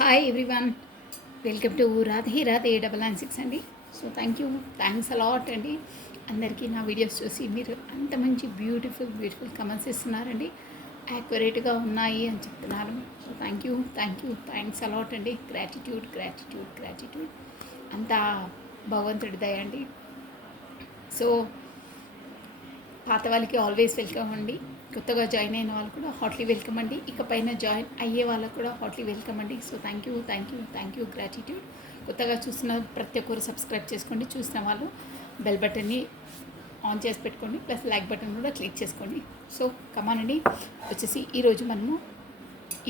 Hi everyone, welcome to Radhe Radhe 996 అండి. So thanks a lot అండి. అందరికీ నా వీడియోస్ చూసి మీరు అంత మంచి బ్యూటిఫుల్ కమెంట్స్ ఇస్తున్నారండి. యాక్యురేట్గా ఉన్నాయి అని చెప్తున్నారు. సో థ్యాంక్స్ అలాట్ అండి. గ్రాటిట్యూడ్ అంతా భగవంతుడి దయ అండి. సో పాత వాళ్ళకి ఆల్వేస్ వెల్కమ్ అండి. కొత్తగా జాయిన్ అయిన వాళ్ళు కూడా హాట్లీ వెల్కమ్ అండి. ఇకపైన జాయిన్ అయ్యే వాళ్ళకు కూడా హాట్లీ వెల్కమ్ అండి. So thank you gratitude. కొత్తగా చూసిన ప్రతి ఒక్కరు సబ్స్క్రైబ్ చేసుకోండి. చూసిన వాళ్ళు బెల్ బటన్ని ఆన్ చేసి పెట్టుకోండి, ప్లస్ లైక్ బటన్ కూడా క్లిక్ చేసుకోండి. సో కమానండి, వచ్చేసి ఈరోజు మనము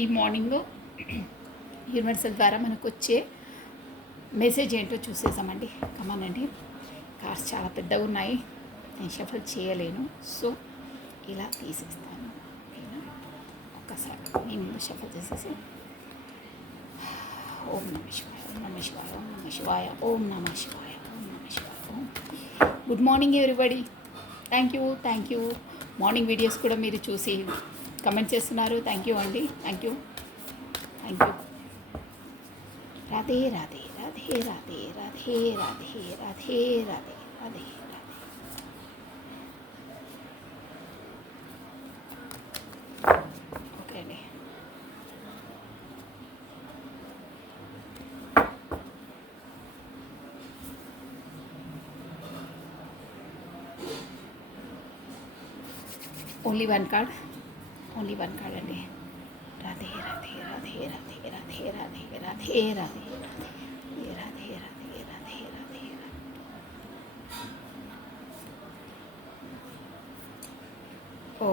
ఈ మార్నింగ్ యూనివర్సల్ ద్వారా మనకు వచ్చే మెసేజ్ ఏంటో చూసేసామండి. కమానండి, కార్స్ చాలా పెద్దగా ఉన్నాయి, నేను షఫల్ చేయలేను. సో ఇలా తీసేస్తాను. ఓకేనా, ఒక్కసారి మీ ముందు షఫల్ చేసేసి ఓం నమ శివాయ. Good morning everybody. థ్యాంక్ యూ. మార్నింగ్ వీడియోస్ కూడా మీరు చూసి కమెంట్ చేస్తున్నారు. థ్యాంక్ యూ అండి. థ్యాంక్ యూ. Radhe Radhe Radhe Radhe Radhe Radhe Radhe Radhe Radhe. Only one card అండి. Radhe Radhe Radhe Radhe Radhe Radhe Radhe Radhe Radhe Radhe Radhe Radhe Radhe. Oh,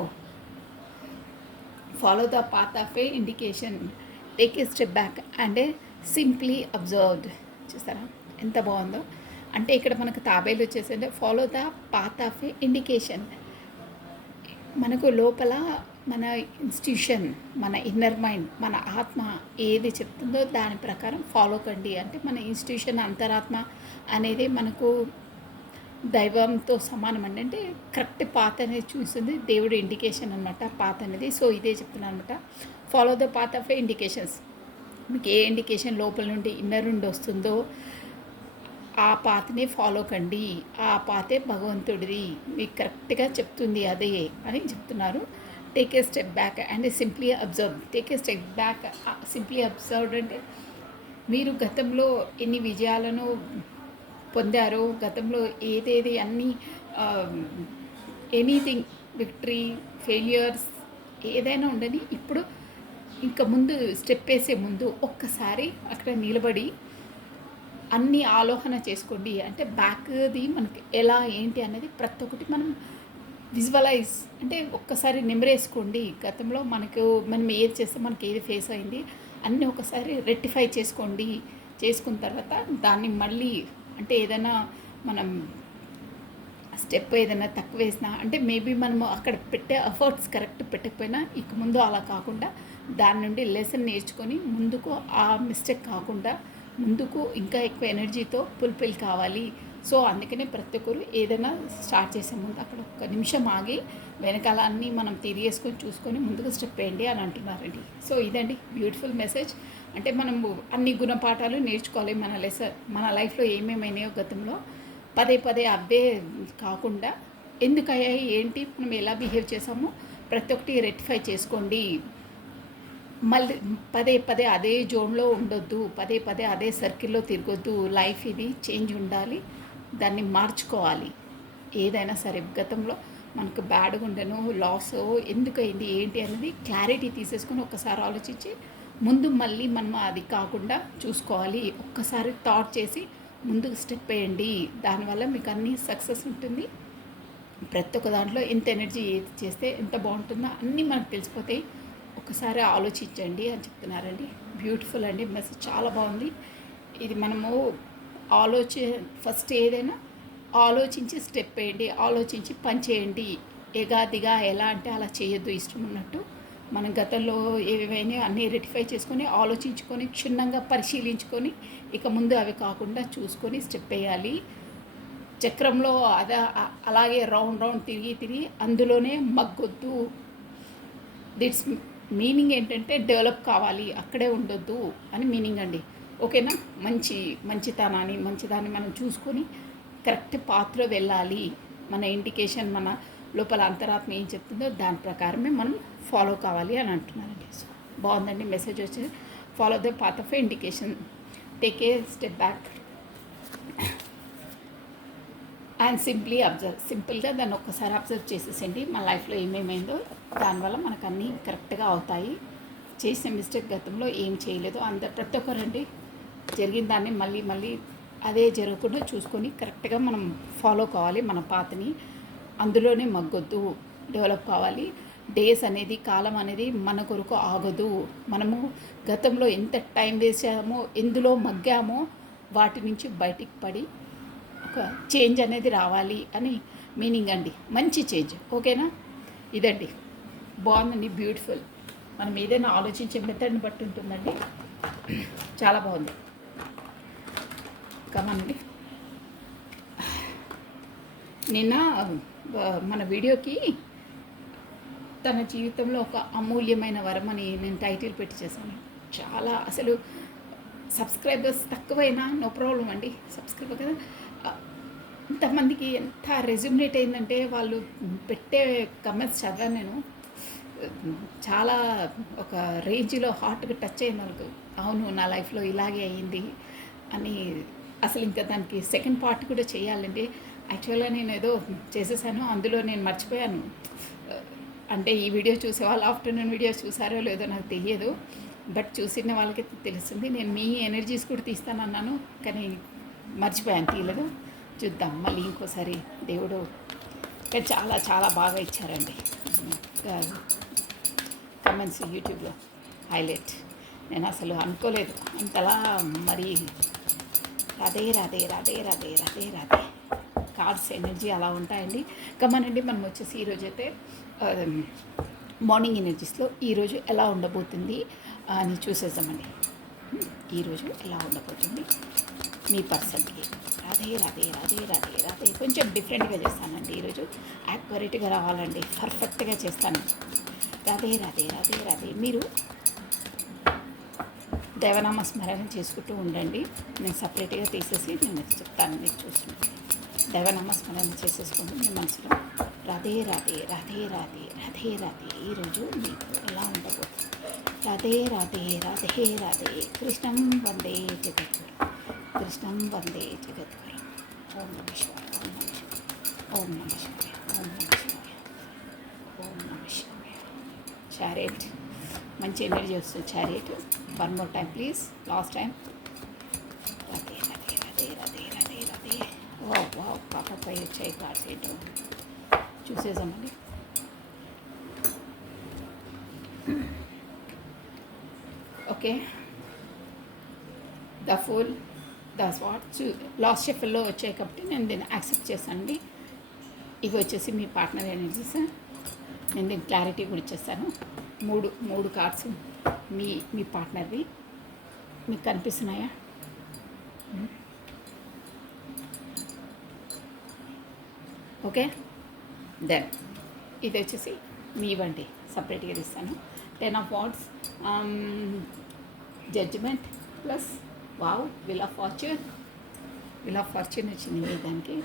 follow the path of a indication, take a step back and simply observed. చూసారా ఎంత బాగుందో. అంటే ఇక్కడ మనకు తాబేలు వచ్చేసి follow the path of a indication. మనకు లోపల మన ఇన్స్టిట్యూషన్, మన ఇన్నర్ మైండ్, మన ఆత్మ ఏది చెప్తుందో దాని ప్రకారం ఫాలో కండి. అంటే మన ఇన్స్టిట్యూషన్ అంతరాత్మ అనేది మనకు దైవంతో సమానం అండి. అంటే కరెక్ట్ పాత్ అనేది చూస్తుంది దేవుడు, ఇండికేషన్ అనమాట పాత్ అనేది. సో ఇదే చెప్తున్నాను అనమాట. Follow the path of indications. మీకు ఏ ఇండికేషన్ లోపల నుండి ఇన్నర్ నుండి వస్తుందో ఆ పాత్ని ఫాలో కండి. ఆ పాతే భగవంతుడిది, మీకు కరెక్ట్గా చెప్తుంది అదే అని చెప్తున్నారు. Take a step back and simply observe. Take a step back, simply observe అంటే మీరు గతంలో ఎన్ని విజయాలను పొందారో, గతంలో ఏదేది అన్నీ ఎనీథింగ్, విక్టరీ, ఫెయిల్యూర్స్ ఏదైనా ఉండని, ఇప్పుడు ఇంకా ముందు స్టెప్ వేసే ముందు ఒక్కసారి అక్కడ నిలబడి అన్నీ ఆలోచన చేసుకోండి. అంటే బ్యాక్ది మనకి ఎలా ఏంటి అనేది ప్రతి ఒక్కటి మనం విజువలైజ్, అంటే ఒక్కసారి నెమరేసుకోండి. గతంలో మనం ఏది చేస్తే మనకి ఏది ఫేస్ అయింది అన్నీ ఒకసారి రెక్టిఫై చేసుకోండి. చేసుకున్న తర్వాత దాన్ని మళ్ళీ, అంటే ఏదైనా మనం స్టెప్ ఏదైనా తక్కువ వేసినా, అంటే మేబీ మనము అక్కడ పెట్టే ఎఫర్ట్స్ కరెక్ట్ పెట్టకపోయినా ఇక ముందు అలా కాకుండా దాని నుండి లెసన్ నేర్చుకొని ముందుకు ఆ మిస్టేక్ కాకుండా ముందుకు ఇంకా ఎక్కువ ఎనర్జీతో ఫుల్ఫిల్ కావాలి. సో అందుకనే ప్రతి ఒక్కరు ఏదైనా స్టార్ట్ చేసే ముందు అక్కడ ఒక్క నిమిషం ఆగి వెనకాల అన్నీ మనం తిరిగేసుకొని చూసుకొని ముందుకు స్టెప్ వేయండి అని అంటున్నారండి. సో ఇదండి బ్యూటిఫుల్ మెసేజ్. అంటే మనము అన్ని గుణపాఠాలు నేర్చుకోవాలి. మన లైఫ్లో ఏమేమైనాయో గతంలో పదే అవే కాకుండా ఎందుకు అయ్యాయి, ఏంటి, మనం ఎలా బిహేవ్ చేసామో ప్రతి ఒక్కటి రెక్టిఫై చేసుకోండి. మళ్ళీ పదే అదే జోన్లో ఉండొద్దు, పదే అదే సర్కిల్లో తిరగొద్దు. లైఫ్ ఇది చేంజ్ ఉండాలి, దాన్ని మార్చుకోవాలి. ఏదైనా సరే గతంలో మనకు బ్యాడ్గా ఉండను, లాస్ ఎందుకు అయింది ఏంటి అనేది క్లారిటీ తీసేసుకొని ఒక్కసారి ఆలోచించి ముందు మళ్ళీ మనం అది కాకుండా చూసుకోవాలి. ఒక్కసారి థాట్ చేసి ముందుకు స్టెప్ వేయండి. దానివల్ల మీకు అన్నీ సక్సెస్ ఉంటుంది. ప్రతి ఒక్క దాంట్లో ఎంత ఎనర్జీ ఏది చేస్తే ఎంత బాగుంటుందో అన్నీ మనకు తెలిసిపోతాయి. ఒకసారి ఆలోచించండి అని చెప్తున్నారండి. బ్యూటిఫుల్ అండి మెసేజ్, చాలా బాగుంది. ఇది మనము ఫస్ట్ ఏదైనా ఆలోచించి స్టెప్ వేయండి, ఆలోచించి పని చేయండి. ఎగాదిగా ఎలా అంటే అలా చేయొద్దు, ఇష్టం ఉన్నట్టు. మనం గతంలో ఏవైనా అన్నీ రెక్టిఫై చేసుకొని ఆలోచించుకొని క్షుణ్ణంగా పరిశీలించుకొని ఇక ముందు అవి కాకుండా చూసుకొని స్టెప్ వేయాలి. చక్రంలో అలాగే రౌండ్ తిరిగి అందులోనే మగ్గొద్దు. మీనింగ్ ఏంటంటే డెవలప్ కావాలి, అక్కడే ఉండొద్దు అని మీనింగ్ అండి. ఓకేనా? మంచితనాన్ని మంచిదాన్ని మనం చూసుకొని కరెక్ట్ పాత్రలో వెళ్ళాలి. మన ఇండికేషన్, మన లోపల అంతరాత్మ ఏం చెప్తుందో దాని ప్రకారమే మనం ఫాలో కావాలి అని అంటున్నానండి. సో బాగుందండి మెసేజ్ వచ్చేసి. Follow the path of indication, take a step back and simply observe. సింపుల్గా దాన్ని ఒక్కసారి అబ్జర్వ్ చేసేసండి మన లైఫ్లో ఏమేమైందో. దానివల్ల మనకు అన్నీ కరెక్ట్గా అవుతాయి. చేసిన మిస్టేక్ గతంలో ఏం చేయలేదు ప్రతి ఒక్కరండి జరిగిన దాన్ని మళ్ళీ మళ్ళీ అదే జరగకుండా చూసుకొని కరెక్ట్గా మనం ఫాలో కావాలి మన పాతని. అందులోనే మగ్గొద్దు, డెవలప్ కావాలి. డేస్ అనేది, కాలం అనేది మన కొరకు ఆగదు. మనము గతంలో ఎంత టైం వేస్ట్ చేసామో, ఎందులో మగ్గామో వాటి నుంచి బయటికి పడి ఒక చేంజ్ అనేది రావాలి అని మీనింగ్ అండి. మంచి చేంజ్. ఓకేనా? ఇదండి. బాగుందండి, బ్యూటిఫుల్. మనం ఏదైనా ఆలోచించే మెథడ్ని బట్టి ఉంటుందండి. చాలా బాగుంది. కమండి. నిన్న మన వీడియోకి తన జీవితంలో ఒక అమూల్యమైన వరం అని నేను టైటిల్ పెట్టి చేశాను. చాలా అసలు సబ్స్క్రైబర్స్ తక్కువైనా నో ప్రాబ్లం అండి, సబ్స్క్రైబర్ కదా. ఇంతమందికి ఎంత రెజ్యూమినేట్ అయిందంటే వాళ్ళు పెట్టే కమెంట్స్ చదివాను నేను. చాలా ఒక రేంజ్లో హార్ట్కి టచ్ అయింది వాళ్ళకు. అవును, నా లైఫ్లో ఇలాగే అయ్యింది అని. అసలు ఇంకా దానికి సెకండ్ పార్ట్ కూడా చేయాలండి. యాక్చువల్గా నేను ఏదో చేసేసాను, అందులో నేను మర్చిపోయాను. అంటే ఈ వీడియో చూసే వాళ్ళు ఆఫ్టర్నూన్ వీడియోస్ చూసారో లేదో నాకు తెలియదు, బట్ చూసిన వాళ్ళకి తెలుస్తుంది. నేను మీ ఎనర్జీస్ కూడా తీస్తానన్నాను, కానీ మర్చిపోయాను, తీయలేదు. చూద్దాం మళ్ళీ ఇంకోసారి. దేవుడు చాలా చాలా బాగా ఇచ్చారండి కమెంట్స్ యూట్యూబ్లో. హైలైట్. నేను అసలు అనుకోలేదు అంతలా. మరి రాధే రాధే రాధే రాధే రాధే రాధే. కార్డ్స్ ఎనర్జీ అలా ఉంటాయండి. కమనండి, మనం వచ్చేసి ఈరోజు అయితే మార్నింగ్ ఎనర్జీస్లో ఈరోజు ఎలా ఉండబోతుంది అని చూసేద్దామండి. ఈరోజు ఎలా ఉండబోతుంది మీ పర్సన్కి. రాధే రాధే రాధే రాధే రాధే. కొంచెం డిఫరెంట్గా చేస్తానండి ఈరోజు. యాక్యురేట్గా రావాలండి, పర్ఫెక్ట్గా చేస్తాను. రాధే రాధే రాధే రాధే. మీరు దైవనామ స్మరణ చేసుకుంటూ ఉండండి. నేను సపరేట్గా తీసేసి నేను చెప్తాను, మీకు చూస్తున్నాను. దైవనామ స్మరణ చేసేసుకోండి మీ మనసులో. రాధే రాధే రాధే రాధే రాధే రాధే. ఈరోజు మీకు ఎలా ఉండబోతుంది? రాధే రాధే రాధే రాధే. కృష్ణం వందే జగద్గురు, కృష్ణం వందే జగద్గురు. ఓం నమ శివాయ, ఓం నమ శివాయ, ఓం నమ శివాయ, ఓం నమ శివాయ. చారియట్, మంచి ఎనర్జీ వస్తుంది chariot. One more time please, last time. Radhe Radhe Radhe Radhe Radhe Radhe. వా వా పాపపై వచ్చాయి కార్డ్స్ ఏంటో చూసేసామండి. Okay, the fool, the swat last షఫల్లో వచ్చాయి కాబట్టి నేను దీన్ని యాక్సెప్ట్ చేశానండి. ఇవి వచ్చేసి మీ పార్ట్నర్ ఎనర్జీస్. నేను దీన్ని క్లారిటీ కూడా ఇచ్చేస్తాను. మూడు కార్డ్స్ మీ పార్ట్నర్వి మీకు కనిపిస్తున్నాయా? ఓకే, దెన్ ఇది వచ్చేసి మీ వంటి సపరేట్గా తీస్తాను. 10 of Wands, judgement plus wow Wheel of Fortune వచ్చింది మీ దానికి.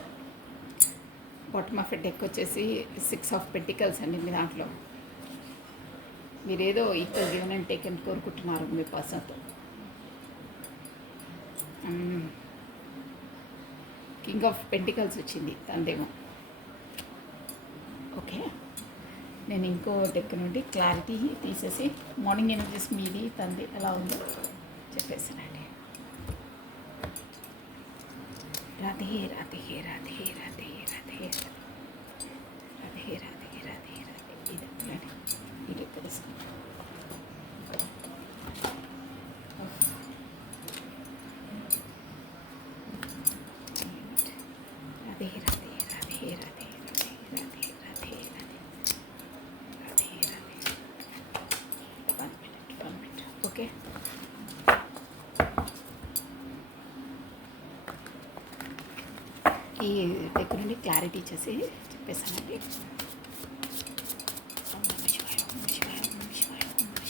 బాటమ్ ఆఫ్ డెక్ వచ్చేసి 6 of Pentacles అండి. మీ దాంట్లో మీరేదో ఈక్వల్ గివెన్ అండ్ టేక్ అని కోరుకుంటున్నారు మీ పర్సన్తో. కింగ్ ఆఫ్ పెంటికల్స్ వచ్చింది తందేమో. ఓకే, నేను ఇంకో డెక్ నుండి క్లారిటీ తీసేసి మార్నింగ్ ఎనర్జీస్ మీది తంది ఎలా ఉందో చెప్పేసానండి. రాధే రాధే రాధే రాధే రాధే రాధే రాధే రాధే రాధే. ఇది ఇది తెలుసుకుంటాం. రాధే రాధే రాధే రాధే రాధే రాధే రాధే రాధే రాధే. 1 minute. ఓకే, ఈ దగ్గర నుండి క్లారిటీ ఇచ్చేసి చెప్పేసానండి. ఓం నమ శివాయ, ఓం నమ శివాయ, ఓం నమ శివాయ, ఓం నమ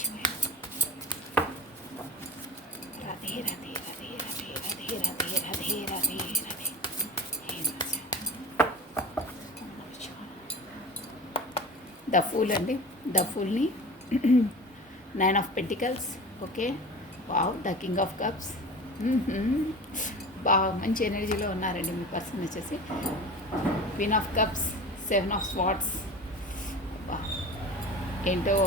రాధే రాధే రాధే రాధే రాధే రాధే రాధే ద ఫూల్ అండి. ద ఫూల్ని 9 of pentacles. Okay, wow, the king of cups. బాగా మంచి ఎనర్జీలో ఉన్నారండి మీ పర్సన్ వచ్చేసి. Queen of cups, 7 of swords. ఏంటో.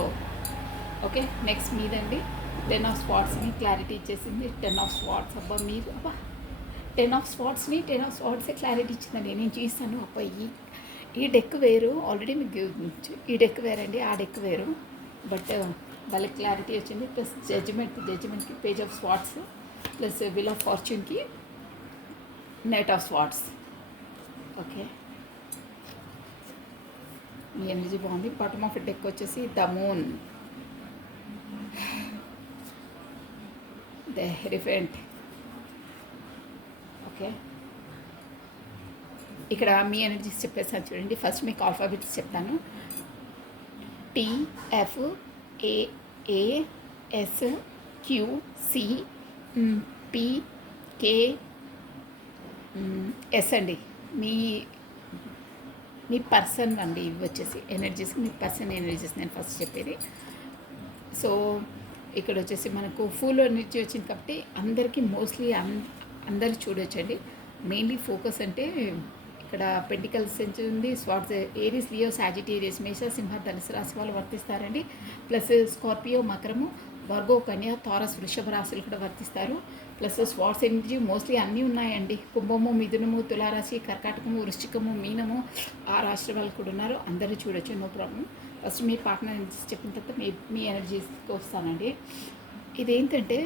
ఓకే, నెక్స్ట్ మీదండి 10 ఆఫ్ స్వార్డ్స్ని క్లారిటీ ఇచ్చేసింది. 10 ఆఫ్ స్వార్డ్స్. అబ్బా మీరు, అబ్బా 10 ఆఫ్ స్వార్డ్స్ని 10 ఆఫ్ స్వార్డ్సే క్లారిటీ ఇచ్చిందండి. నేను చూస్తాను. అబ్బా ఈ డెక్ వేరు, ఆల్రెడీ మీకు ఈ డెక్ వేరండి, ఆ డెక్ వేరు, బట్ వాళ్ళకి క్లారిటీ వచ్చింది. ప్లస్ జడ్జిమెంట్కి page of swords, plus will of ఫార్చ్యూన్కి నైట్ ఆఫ్ స్వార్డ్స్. ఓకే, మీ ఎనర్జీ బాగుంది. బాటమ్ ఆఫ్ డెక్ వచ్చేసి the moon, the hierophant. Okay, ఇక్కడ మీ ఎనర్జీస్ చెప్పేసాను చూడండి. ఫస్ట్ మీకు ఆల్ఫాబెట్స్ చెప్తాను. TFAASQCPKS అండి. మీ పర్సన్ అండి. ఇవి వచ్చేసి ఎనర్జీస్, మీ పర్సన్ ఎనర్జీస్ నేను ఫస్ట్ చెప్పేది. సో ఇక్కడ వచ్చేసి మనకు ఫుల్ ఎనర్జీ వచ్చింది కాబట్టి అందరికీ మోస్ట్లీ అందరు చూడొచ్చండి. మెయిన్లీ ఫోకస్ అంటే ఇక్కడ పెంటికల్స్ సెన్స్ ఉంది. స్వాట్స్ ఏరీస్, లియో, సాజిటేరియస్, మేష, సింహ, ధనుసు రాశి వాళ్ళు వర్తిస్తారండి. ప్లస్ స్కార్పియో, మకరము, వర్గో, కన్య, తారస్, వృషభ రాశులు కూడా వర్తిస్తారు. ప్లస్ స్వాట్స్ ఎనర్జీ మోస్ట్లీ అన్నీ ఉన్నాయండి. కుంభము, మిథునము, తులారాశి, కర్కాటకము, వృశ్చికము, మీనము, ఆ రాశి వాళ్ళు కూడా ఉన్నారు. అందరూ చూడొచ్చు, నో ప్రాబ్లం. ఫస్ట్ మీ పార్ట్నర్ ఎనర్జీస్ చెప్పిన తర్వాత మీ ఎనర్జీస్కి వస్తానండి. ఇదేంటంటే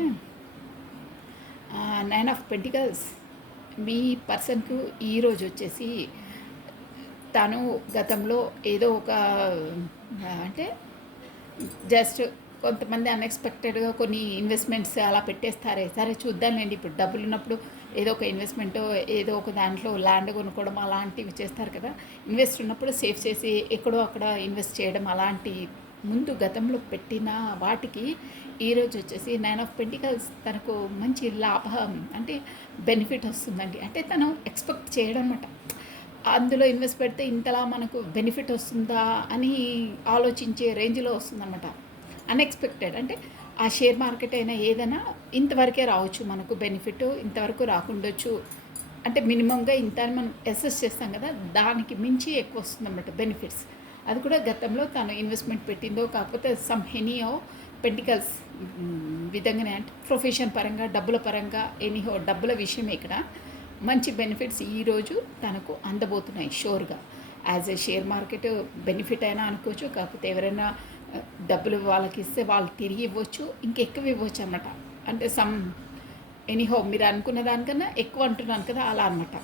9 ఆఫ్ పెంటికల్స్. మీ పర్సన్కు ఈరోజు వచ్చేసి తను గతంలో ఏదో ఒక అంటే జస్ట్ కొంతమంది అన్ఎక్స్పెక్టెడ్గా కొన్ని ఇన్వెస్ట్మెంట్స్ అలా పెట్టేస్తారే, సరే చూద్దామండి, ఇప్పుడు డబ్బులు ఉన్నప్పుడు ఏదో ఒక ఇన్వెస్ట్మెంటో ఏదో ఒక దాంట్లో ల్యాండ్ కొనుక్కోవడం అలాంటివి చేస్తారు కదా. ఇన్వెస్ట్ ఉన్నప్పుడు సేవ్ చేసి ఎక్కడో అక్కడ ఇన్వెస్ట్ చేయడం అలాంటి ముందు గతంలో పెట్టిన వాటికి ఈరోజు వచ్చేసి 9 ఆఫ్ పెంటికల్స్ తనకు మంచి లాభం అంటే బెనిఫిట్ వస్తుందండి. అంటే తను ఎక్స్పెక్ట్ చేయడం అన్నమాట. అందులో ఇన్వెస్ట్ పెడితే ఇంతలా మనకు బెనిఫిట్ వస్తుందా అని ఆలోచించే రేంజ్లో వస్తుందన్నమాట. అన్ఎక్స్పెక్టెడ్ అంటే ఆ షేర్ మార్కెట్ అయినా ఏదైనా ఇంతవరకే రావచ్చు మనకు బెనిఫిట్, ఇంతవరకు రాకుండొచ్చు. అంటే మినిమంగా ఇంత అని మనం అసెస్ చేస్తాం కదా, దానికి మించి ఎక్కువ వస్తుందన్నమాట బెనిఫిట్స్. అది కూడా గతంలో తను ఇన్వెస్ట్మెంట్ పెట్టిందో కాకపోతే సమ్ హెనీయో పెంటికల్స్ విధంగానే అంటే ప్రొఫెషన్ పరంగా, డబ్బుల పరంగా, ఎనీహో డబ్బుల విషయమే ఇక్కడ మంచి బెనిఫిట్స్ ఈరోజు తనకు అందబోతున్నాయి షోర్గా. As a share market benefit అయినా అనుకోవచ్చు, కాకపోతే ఎవరైనా డబ్బులు వాళ్ళకి ఇస్తే వాళ్ళు తిరిగి ఇవ్వచ్చు, ఇంకెక్కువ ఇవ్వచ్చు అనమాట. అంటే సమ్ ఎనీహో మీరు అనుకున్న దానికన్నా ఎక్కువ అంటున్నాను కదా, అలా అనమాట.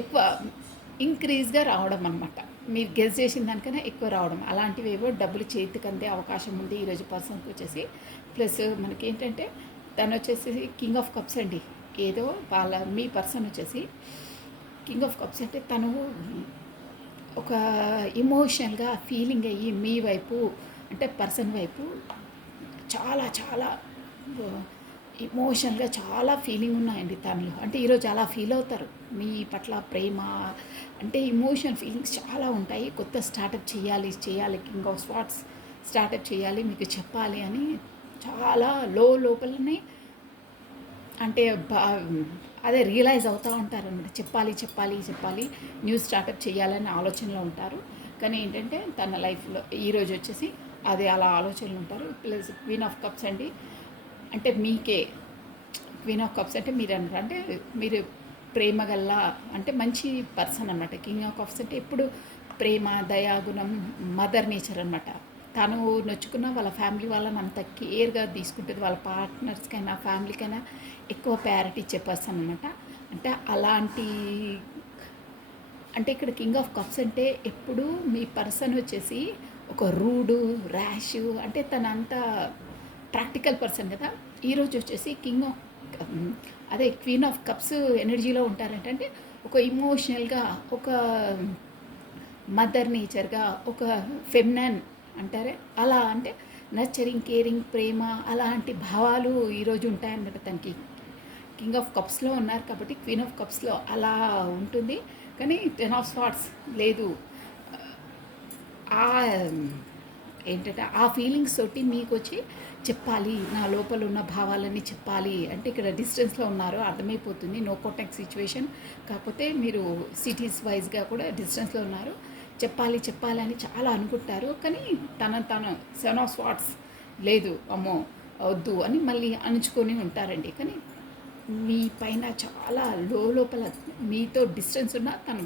ఎక్కువ ఇంక్రీజ్గా రావడం అనమాట. మీరు గెస్ చేసిన దానికన్నా ఎక్కువ రావడం, అలాంటివి ఏవో డబ్బులు చేతికి అందే అవకాశం ఉంది ఈరోజు పర్సన్కి వచ్చేసి. ప్లస్ మనకేంటంటే తను వచ్చేసి కింగ్ ఆఫ్ కప్స్ అండి. ఏదో మీ పర్సన్ వచ్చేసి కింగ్ ఆఫ్ కప్స్ అంటే తను ఒక ఇమోషనల్గా ఫీలింగ్ అయ్యి మీ వైపు అంటే పర్సన్ వైపు చాలా చాలా ఇమోషనల్గా చాలా ఫీలింగ్ ఉన్నాయండి తనలో. అంటే ఈరోజు అలా ఫీల్ అవుతారు మీ పట్ల ప్రేమ అంటే ఇమోషనల్ ఫీలింగ్స్ చాలా ఉంటాయి. కొత్త స్టార్టప్ చేయాలి కింగ్ ఆఫ్ స్వాట్స్ స్టార్టప్ చేయాలి మీకు చెప్పాలి అని చాలా లోపలనే అంటే అదే రియలైజ్ అవుతూ ఉంటారు అనమాట. చెప్పాలి న్యూ స్టార్టప్ చేయాలని ఆలోచనలో ఉంటారు. కానీ ఏంటంటే తన లైఫ్లో ఈరోజు వచ్చేసి అది అలా ఆలోచనలు ఉంటారు. ప్లస్ క్వీన్ ఆఫ్ కప్స్ అండి. అంటే మీకే క్వీన్ ఆఫ్ కప్స్ అంటే మీరు అంటారు అంటే మీరు ప్రేమ గల్ల అంటే మంచి పర్సన్ అనమాట. కింగ్ ఆఫ్ కప్స్ అంటే ఎప్పుడు ప్రేమ, దయాగుణం, మదర్ నేచర్ అనమాట. తను నొచ్చుకున్న వాళ్ళ ఫ్యామిలీ వాళ్ళని అంత కేర్గా తీసుకుంటుంది. వాళ్ళ పార్ట్నర్స్కైనా ఫ్యామిలీకైనా ఎక్కువ ప్రయారిటీ ఇచ్చే పర్సన్ అనమాట. అంటే అలాంటి అంటే ఇక్కడ కింగ్ ఆఫ్ కప్స్ అంటే ఎప్పుడు మీ పర్సన్ వచ్చేసి ఒక రూడు, ర్యాష్ అంటే తనంతా ప్రాక్టికల్ పర్సన్ కదా. ఈరోజు వచ్చేసి అదే క్వీన్ ఆఫ్ కప్స్ ఎనర్జీలో ఉంటారంటే ఒక ఇమోషనల్గా, ఒక మదర్ నేచర్గా, ఒక ఫెమినన్ అంటారే అలా అంటే నర్చరింగ్, కేరింగ్, ప్రేమ అలాంటి భావాలు ఈరోజు ఉంటాయన్నమాట తనకి. కింగ్ ఆఫ్ కప్స్లో ఉన్నారు కాబట్టి క్వీన్ ఆఫ్ కప్స్లో అలా ఉంటుంది. కానీ 10 ఆఫ్ స్వార్డ్స్ లేదు. ఆ ఏంటంటే ఆ ఫీలింగ్స్ తోటి మీకు వచ్చి చెప్పాలి, నా లోపల ఉన్న భావాలన్నీ చెప్పాలి అంటే ఇక్కడ డిస్టెన్స్లో ఉన్నారు అర్థమైపోతుంది. నో కాంటాక్ట్ సిచ్యువేషన్, కాకపోతే మీరు సిటీస్ వైజ్గా కూడా డిస్టెన్స్లో ఉన్నారు. చెప్పాలి చెప్పాలి అని చాలా అనుకుంటారు. కానీ తను 7 ఆఫ్ స్వార్డ్స్ లేదు, అమ్మో వద్దు అని మళ్ళీ అణుచుకొని ఉంటారండి. కానీ మీ పైన చాలా లోపల మీతో డిస్టెన్స్ ఉన్న తను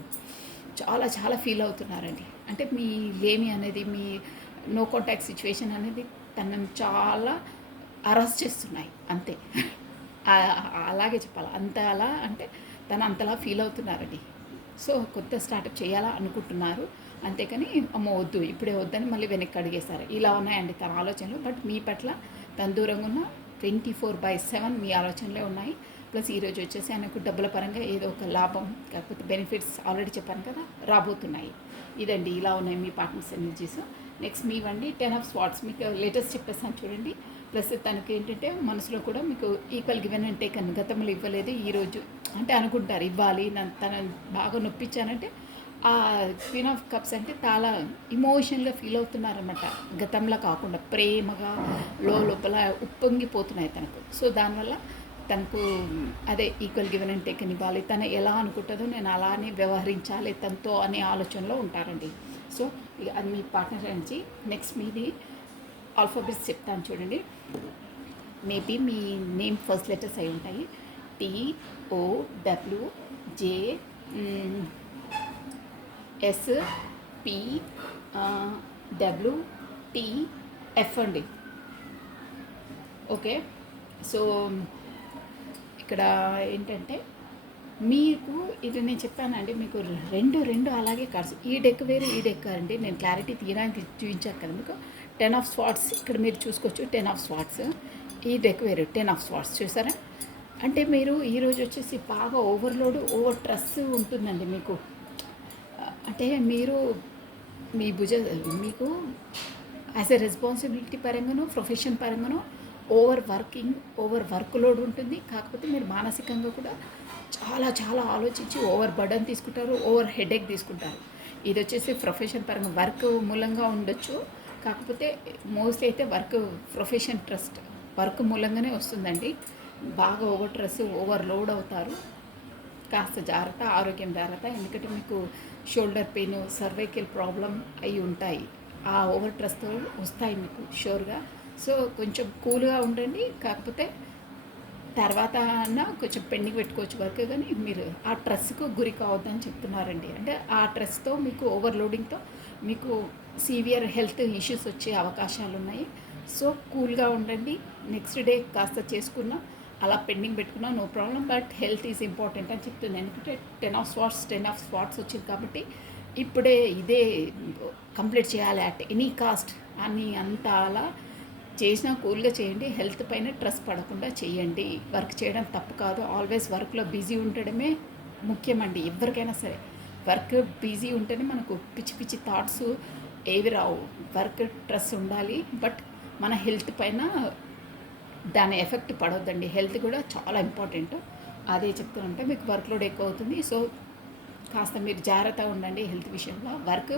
చాలా చాలా ఫీల్ అవుతున్నారండి. అంటే మీ లేమి అనేది, మీ నో కాంటాక్ట్ సిచ్యువేషన్ అనేది తనని చాలా అరెస్ట్ చేస్తున్నాయి అంతే. అలాగే చెప్పాలి, అంత అలా అంటే తను అంతలా ఫీల్ అవుతున్నారండి. సో కొత్త స్టార్టప్ చేయాలా అనుకుంటున్నారు, అంతేకాని అమ్మో వద్దు ఇప్పుడే వద్దని మళ్ళీ వెనక్కి అడిగేశారు. ఇలా ఉన్నాయండి తన ఆలోచనలు. బట్ మీ పట్ల తన దూరంగా ఉన్న 24/7 మీ ఆలోచనలే ఉన్నాయి. ప్లస్ ఈరోజు వచ్చేసి ఆయనకు డబ్బుల పరంగా ఏదో ఒక లాభం, కాకపోతే బెనిఫిట్స్ ఆల్రెడీ చెప్పాను కదా రాబోతున్నాయి. ఇదండి ఇలా ఉన్నాయి మీ పార్ట్నర్స్ ఎనర్జీస్. నెక్స్ట్ మీవండి 10 ఆఫ్ స్వార్డ్స్, మీకు లేటెస్ట్ చెప్పేస్తాను చూడండి. ప్లస్ తనకి ఏంటంటే మనసులో కూడా మీకు ఈక్వల్ గివెన్ అండ్ టేక్ అని, గతంలో ఇవ్వలేదు ఈరోజు అంటే అనుకుంటారు ఇవ్వాలి, తను బాగా నొప్పించానంటే ఆ క్వీన్ ఆఫ్ కప్స్ అంటే చాలా ఇమోషనల్గా ఫీల్ అవుతున్నారన్నమాట. గతంలో కాకుండా ప్రేమగా లోపల ఉప్పొంగిపోతున్నాయి తనకు. సో దానివల్ల తనకు అదే ఈక్వల్ గివెన్ అండ్ టేక్ అని ఇవ్వాలి, తను ఎలా అనుకుంటుందో నేను అలానే వ్యవహరించాలి తనతో అనే ఆలోచనలో ఉంటారండి. సో అది మీ పార్ట్నర్ నుంచి. నెక్స్ట్ మీది ఆల్ఫాబెట్స్ చెప్తాను చూడండి. మేబీ మీ నేమ్ ఫస్ట్ లెటర్స్ అయి ఉంటాయి. TOWJ SPWTF అండి. ఓకే, సో ఇక్కడ ఏంటంటే మీకు ఇది నేను చెప్పానండి, మీకు రెండు అలాగే కార్డ్స్, ఈ డెక్ వేరు ఈ డెక్ అండి. నేను క్లారిటీ తీయడానికి చూపించాను కదా మీకు. 10 ఆఫ్ స్వార్డ్స్ ఇక్కడ మీరు చూసుకోవచ్చు, 10 ఆఫ్ స్వార్డ్స్. ఈ డెక్ వేరు 10 ఆఫ్ స్వార్డ్స్ చూసారా. అంటే మీరు ఈరోజు వచ్చేసి బాగా ఓవర్ స్ట్రెస్ ఉంటుందండి మీకు. అంటే మీరు మీ మీకు యాజ్ ఎ రెస్పాన్సిబిలిటీ పరంగాను, ప్రొఫెషన్ పరంగాను ఓవర్ వర్క్ లోడ్ ఉంటుంది. కాకపోతే మీరు మానసికంగా కూడా చాలా చాలా ఆలోచించి ఓవర్ బర్డన్ తీసుకుంటారు, ఓవర్ హెడేక్ తీసుకుంటారు. ఇది వచ్చేసి ప్రొఫెషన్ పరంగా వర్క్ మూలంగా ఉండొచ్చు, కాకపోతే మోస్ట్లీ అయితే ప్రొఫెషన్ ట్రస్ట్ వర్క్ మూలంగానే వస్తుందండి. బాగా ఓవర్ స్ట్రెస్, ఓవర్ లోడ్ అవుతారు. కాస్త జాగ్రత్త, ఆరోగ్యం జాగ్రత్త. ఎందుకంటే మీకు షోల్డర్ పెయిన్, సర్వైకల్ ప్రాబ్లం అయి ఉంటాయి, ఆ ఓవర్ స్ట్రెస్తో వస్తాయి మీకు షూర్గా. సో కొంచెం కూల్గా ఉండండి. కాకపోతే తర్వాత అన్న కొంచెం పెండింగ్ పెట్టుకోవచ్చు వర్క్, కానీ మీరు ఆ స్ట్రెస్కు గురి కావద్దని చెప్తున్నారండి. అంటే ఆ స్ట్రెస్తో మీకు ఓవర్లోడింగ్తో మీకు సివియర్ హెల్త్ ఇష్యూస్ వచ్చే అవకాశాలు ఉన్నాయి. సో కూల్గా ఉండండి. నెక్స్ట్ డే కాస్త చేసుకున్నా, అలా పెండింగ్ పెట్టుకున్నా no problem, but health is important అని చెప్తున్నాను. ఎందుకంటే 10 ఆఫ్ స్వాట్స్ వచ్చింది కాబట్టి ఇప్పుడే ఇదే కంప్లీట్ చేయాలి అట్ ఎనీ కాస్ట్ అని అంత అలా చేసినా కూల్గా చేయండి. హెల్త్ పైన స్ట్రెస్ పడకుండా చేయండి. వర్క్ చేయడం తప్పు కాదు, ఆల్వేస్ వర్క్లో బిజీ ఉండడమే ముఖ్యమండి. ఎవరికైనా సరే వర్క్ బిజీ ఉంటేనే మనకు పిచ్చి పిచ్చి థాట్స్ ఏవి రావు. వర్క్ స్ట్రెస్ ఉండాలి, బట్ మన హెల్త్ పైన దాని ఎఫెక్ట్ పడవద్దండి. హెల్త్ కూడా చాలా ఇంపార్టెంట్. అదే చెప్తుంటే మీకు వర్క్ లోడ్ ఎక్కువ అవుతుంది. సో కాస్త మీరు జాగ్రత్తగా ఉండండి హెల్త్ విషయంలో. వర్క్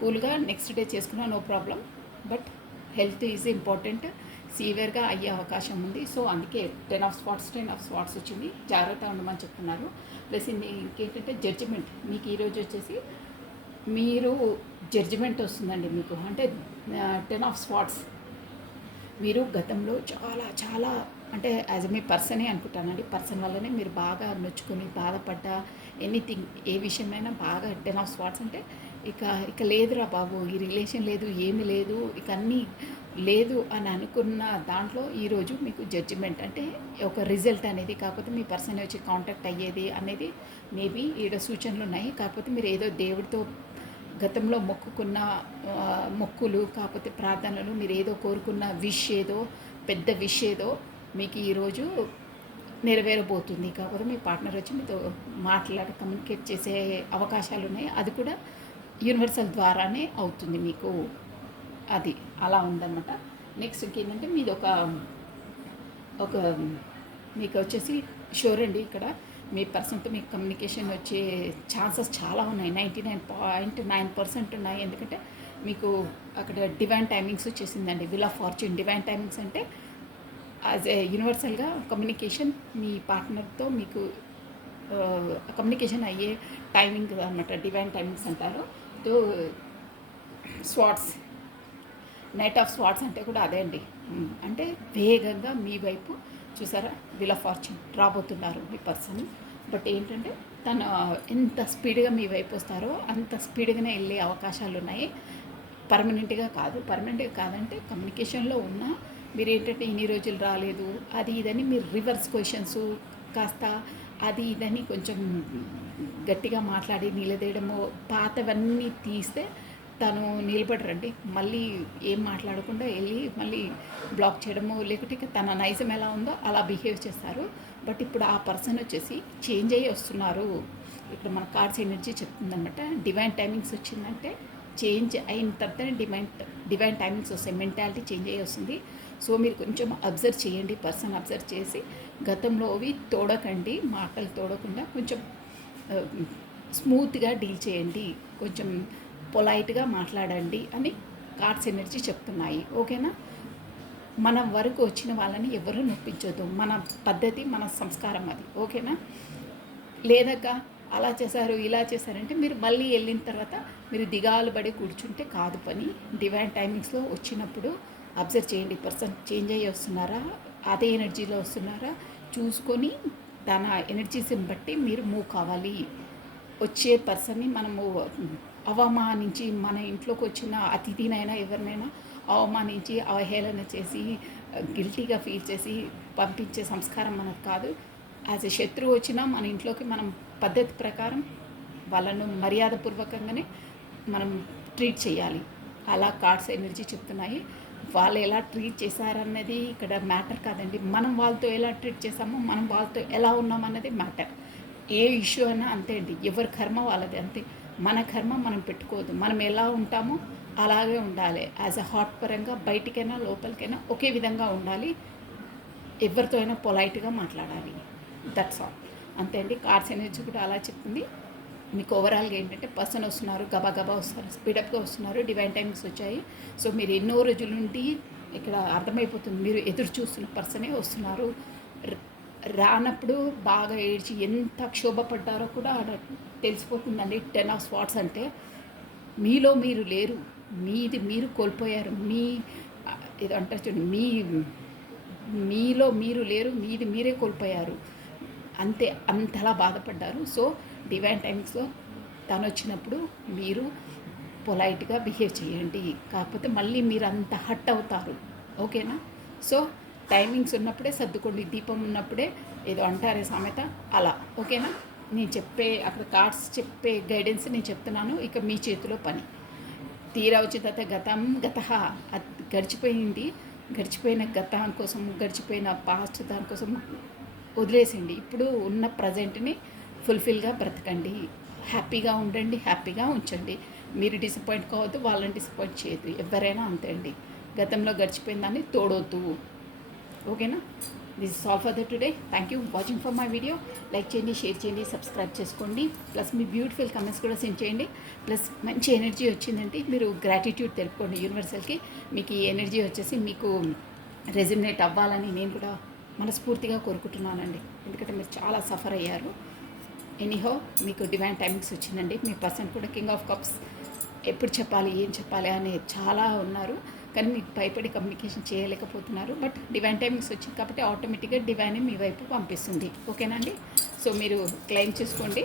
కూల్గా నెక్స్ట్ డే చేసుకున్నా no problem, but health is important. సివియర్గా అయ్యే అవకాశం ఉంది. సో అందుకే 10 ఆఫ్ స్వాట్స్ వచ్చింది, జాగ్రత్తగా ఉండమని చెప్తున్నారు. ప్లస్ ఇంకేంటంటే జడ్జిమెంట్, మీకు ఈరోజు వచ్చేసి మీరు జడ్జిమెంట్ వస్తుందండి మీకు. అంటే 10 ఆఫ్ స్వాట్స్ మీరు గతంలో చాలా చాలా అంటే యాజ్ మీ పర్సనే అనుకుంటానండి. పర్సన్ వల్లనే మీరు బాగా నొచ్చుకొని బాధపడ్డ ఎనీథింగ్, ఏ విషయమైనా బాగా 10 ఆఫ్ స్వాట్స్ అంటే ఇక లేదురా బాబు, ఈ రిలేషన్ లేదు, ఏమీ లేదు, ఇక అన్నీ లేదు అని అనుకున్న దాంట్లో ఈరోజు మీకు జడ్జిమెంట్ అంటే ఒక రిజల్ట్ అనేది. కాకపోతే మీ పర్సన్ వచ్చి కాంటాక్ట్ అయ్యేది అనేది మేబీ ఈడ సూచనలు ఉన్నాయి. కాకపోతే మీరు ఏదో దేవుడితో గతంలో మొక్కుకున్న మొక్కులు, కాకపోతే ప్రార్థనలు, మీరు ఏదో కోరుకున్న విష్ ఏదో పెద్ద విష్ ఏదో మీకు ఈరోజు నెరవేరబోతుంది. కాకపోతే మీ పార్ట్నర్ వచ్చి మీతో కమ్యూనికేట్ చేసే అవకాశాలు ఉన్నాయి. అది కూడా యూనివర్సల్ ద్వారానే అవుతుంది మీకు. అది అలా ఉందన్నమాట. నెక్స్ట్ ఇంకేంటంటే మీది ఒక మీకు వచ్చేసి షూర్ అండి ఇక్కడ మీ పర్సన్తో మీకు కమ్యూనికేషన్ వచ్చే ఛాన్సెస్ చాలా ఉన్నాయి. 99.9% ఉన్నాయి. ఎందుకంటే మీకు అక్కడ డివైన్ టైమింగ్స్ వచ్చేసిందండి. Will of fortune divine timings అంటే యాజ్ ఏ యూనివర్సల్గా కమ్యూనికేషన్ మీ పార్ట్నర్తో మీకు కమ్యూనికేషన్ అయ్యే టైమింగ్ అనమాట. డివైన్ టైమింగ్స్ అంటారు. తో స్వాట్స్ నైట్ ఆఫ్ స్వాట్స్ అంటే కూడా అదే అండి. అంటే వేగంగా మీ వైపు చూసారా విల్ ఆఫ్ ఫార్చ్యూన్ రాబోతున్నారు మీ పర్సన్. బట్ ఏంటంటే తను ఎంత స్పీడ్గా మీ వైపు వస్తారో అంత స్పీడ్గానే వెళ్ళే అవకాశాలు ఉన్నాయి. పర్మనెంట్గా కాదంటే కమ్యూనికేషన్లో ఉన్న మీరు ఏంటంటే ఇన్ని రోజులు రాలేదు అది ఇదని మీరు రివర్స్ క్వశ్చన్స్ కాస్త అది ఇదని కొంచెం గట్టిగా మాట్లాడి నిలదీయడము పాతవన్నీ తీస్తే తను నిలబడరండి. మళ్ళీ ఏం మాట్లాడకుండా వెళ్ళి మళ్ళీ బ్లాక్ చేయడము లేకుంటే తన నైజం ఎలా ఉందో అలా బిహేవ్ చేస్తారు. బట్ ఇప్పుడు ఆ పర్సన్ వచ్చేసి చేంజ్ అయ్యి వస్తున్నారు. ఇప్పుడు మన కార్డ్స్ ఎనర్జీ చెప్తుందన్నమాట. డివైన్ టైమింగ్స్ వచ్చిందంటే చేంజ్ అయిన తర్వాత డివైన్ టైమింగ్స్ వస్తాయి. మెంటాలిటీ చేంజ్ అయ్యి వస్తుంది. సో మీరు కొంచెం అబ్జర్వ్ చేయండి. పర్సన్ అబ్జర్వ్ చేసి గతంలోవి తోడకండి, మాటలు తోడకుండా కొంచెం స్మూత్గా డీల్ చేయండి, కొంచెం పొలైట్గా మాట్లాడండి అని కార్డ్స్ ఎనర్జీ చెప్తున్నాయి. ఓకేనా? మన వరకు వచ్చిన వాళ్ళని ఎవరు నొప్పించొద్దు. మన పద్ధతి, మన సంస్కారం అది. ఓకేనా? లేదక్క అలా చేశారు ఇలా చేశారంటే మీరు మళ్ళీ వెళ్ళిన తర్వాత మీరు దిగాలు పడి కూర్చుంటే కాదు పని. డివైన్ టైమింగ్స్లో వచ్చినప్పుడు అబ్జర్వ్ చేయండి. పర్సన్ చేంజ్ అయ్యి వస్తున్నారా, అదే ఎనర్జీలో వస్తున్నారా చూసుకొని తన ఎనర్జీస్ని బట్టి మీరు మూవ్ కావాలి. వచ్చే పర్సన్ని మనము అవమానించి మన ఇంట్లోకి వచ్చిన అతిథినైనా ఎవరినైనా అవమానించి అవహేళన చేసి గిల్టీగా ఫీల్ చేసి పంపించే సంస్కారం మనకు కాదు. యాజ్ ఎ శత్రువు వచ్చినా మన ఇంట్లోకి మనం పద్ధతి ప్రకారం వాళ్ళను మర్యాదపూర్వకంగానే మనం ట్రీట్ చేయాలి. అలా కార్డ్స్ ఎనర్జీ చెప్తున్నాయి. వాళ్ళు ఎలా ట్రీట్ చేశారన్నది ఇక్కడ మ్యాటర్ కాదండి. మనం వాళ్ళతో ఎలా ట్రీట్ చేసామో మనం వాళ్ళతో ఎలా ఉన్నామన్నది మ్యాటర్. ఏ ఇష్యూ అయినా అంతే అండి. ఎవరి కర్మ వాళ్ళది అంతే. మన కర్మ మనం పెట్టుకోవద్దు. మనం ఎలా ఉంటామో అలాగే ఉండాలి. యాజ్ అ హార్ట్ పరంగా బయటికైనా లోపలికైనా ఒకే విధంగా ఉండాలి. ఎవరితో అయినా పొలైట్గా మాట్లాడాలి. That's all. అంతే అండి. కార్డ్స్ ఎనర్జీ కూడా అలా చెప్తుంది. మీకు ఓవరాల్గా ఏంటంటే పర్సన్ వస్తున్నారు, గబా వస్తారు, స్పీడప్గా వస్తున్నారు, డివైన్ టైమింగ్స్ వచ్చాయి. సో మీరు ఎన్నో రోజుల నుండి ఇక్కడ అర్థమైపోతుంది మీరు ఎదురు చూస్తున్న పర్సనే వస్తున్నారు. రానప్పుడు బాగా ఏడ్చి ఎంత క్షోభపడ్డారో కూడా తెలిసిపోతుందండి. 10 ఆఫ్ స్వాట్స్ అంటే మీలో మీరు లేరు, మీది మీరు కోల్పోయారు. ఇది అంటారు చూడండి, మీలో మీరు లేరు, మీది మీరే కోల్పోయారు. అంతలా బాధపడ్డారు. సో డివైన్ టైమింగ్స్లో తను వచ్చినప్పుడు మీరు పొలైట్గా బిహేవ్ చేయండి. కాకపోతే మళ్ళీ మీరు అంత హట్ అవుతారు. ఓకేనా? సో టైమింగ్స్ ఉన్నప్పుడే సర్దుకోండి. దీపం ఉన్నప్పుడే ఏదో అంటారే సామెత అలా. ఓకేనా? నేను చెప్పే అక్కడ కార్డ్స్ చెప్పే గైడెన్స్ నేను చెప్తున్నాను. ఇక మీ చేతిలో పని. తీరా వచ్చిన తర్వాత అది గడిచిపోయింది. గడిచిపోయిన గతం కోసం, గడిచిపోయిన పాస్ట్ దానికోసం వదిలేసిండి. ఇప్పుడు ఉన్న ప్రజెంట్ని ఫుల్ఫిల్గా బ్రతకండి. హ్యాపీగా ఉండండి, హ్యాపీగా ఉంచండి. మీరు డిసప్పాయింట్ కావద్దు, వాళ్ళని డిసప్పాయింట్ చేయొద్దు. ఎవరైనా అంతే అండి. గతంలో గడిచిపోయిన దాన్ని తోడొద్దు. ఓకేనా? This is all for the today. Thank you watching for my video. Like చేయండి, షేర్ చేయండి, సబ్స్క్రైబ్ చేసుకోండి. ప్లస్ మీ బ్యూటిఫుల్ కమెంట్స్ కూడా సెండ్ చేయండి. ప్లస్ మంచి ఎనర్జీ వచ్చిందంటే మీరు గ్రాటిట్యూడ్ తెలుపుకోండి యూనివర్సల్కి. మీకు ఈ ఎనర్జీ వచ్చేసి మీకు రెజినేట్ అవ్వాలని నేను కూడా మనస్ఫూర్తిగా కోరుకుంటున్నానండి. ఎందుకంటే మీరు చాలా సఫర్ అయ్యారు. ఎనీహో మీకు డివైన్ టైమింగ్స్ వచ్చిందండి. మీ పర్సన్ కూడా కింగ్ ఆఫ్ కప్స్ ఎప్పుడు చెప్పాలి, ఏం చెప్పాలి అనే చాలా ఉన్నారు. కానీ మీకు భయపడి కమ్యూనికేషన్ చేయలేకపోతున్నారు. బట్ డివైన్ టైమింగ్స్ వచ్చింది కాబట్టి ఆటోమేటిక్గా డివైన్ మీ వైపు పంపిస్తుంది. ఓకేనండి? సో మీరు క్లెయిమ్ చేసుకోండి.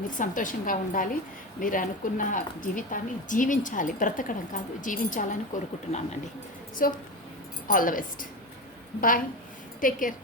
మీరు సంతోషంగా ఉండాలి. మీరు అనుకున్న జీవితాన్ని జీవించాలి, బ్రతకడం కాదు, జీవించాలని కోరుకుంటున్నానండి. So all the best. Bye. Take care.